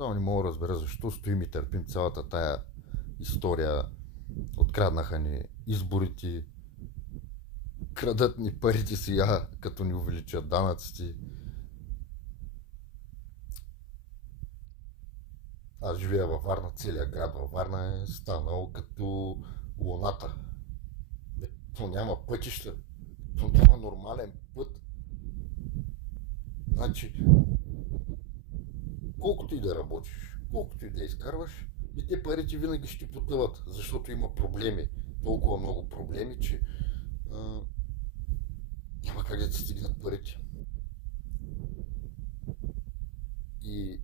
Само не мога да разбера защо стоим и търпим цялата тая история. Откраднаха ни изборите, крадат ни парите сега, като ни увеличат данъците. Аз живея във Варна, целият град във Варна е станал като луната. То няма пътища, то няма нормален път. Значи, колкото и да работиш, колкото и да изкарваш, и те парите винаги ще потъват, защото има проблеми. Толкова много проблеми, че а, няма как да се стигнат парите. И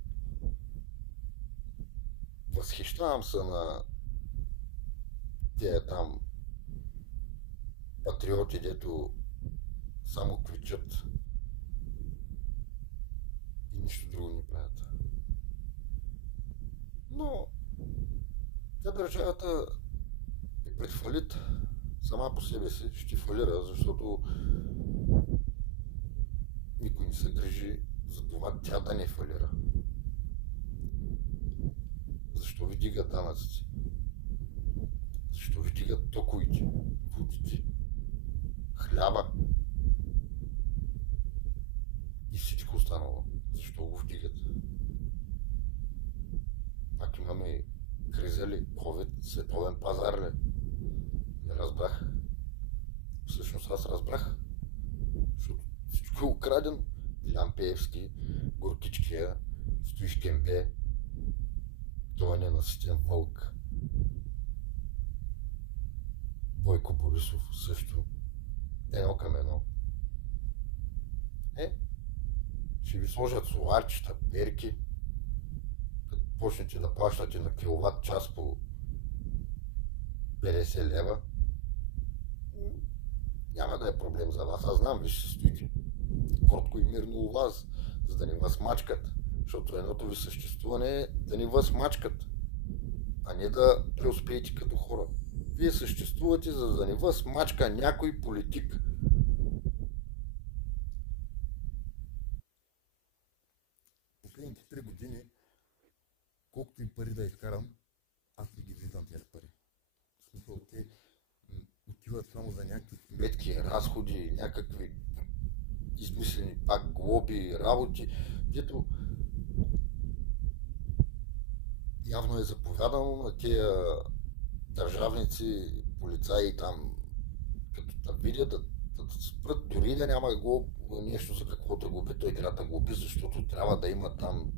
възхищавам се на тези там патриоти, дето само кричат и нищо друго не правят. Но тя държавата е пред фалит сама по себе си, ще фалира, защото никой не се грижи за това тя да не фалира. Защо ви дигат данъците? Защо ви дигат токовите, водите, хляба и всичко останало? Защо го вдигат? Пак имаме криза ли, COVID, световен пазар ли? Не разбрах. Всъщност аз разбрах, защото всичко е украдено. Илян Пеевски, Горкичкия, Стоиш Кембе, той е ненаситен вълк. Бойко Борисов също. Едно към едно. Ще ви сложат соларчета, перки, като почнете да плащате на киловатт час по 50 лева. Няма да е проблем за вас. Аз знам, вие ще стоите кротко и мирно у вас, за да не вас мачкат. Защото едното ви съществуване е да ни вас мачкат, а не да преуспеете като хора. Вие съществувате, за да не вас мачка някой политик. Последните 3 години, колкото и пари да изкарам, аз не ги виждам тези пари. В смисъл, те отиват само за някакви сметки, разходи, някакви измислени пак глоби, работи, дето явно е заповядано на тия държавници, полицаи там, като да видят, да спрат, дори да няма нещо за какво да губи, той трябва да губи, защото трябва да има там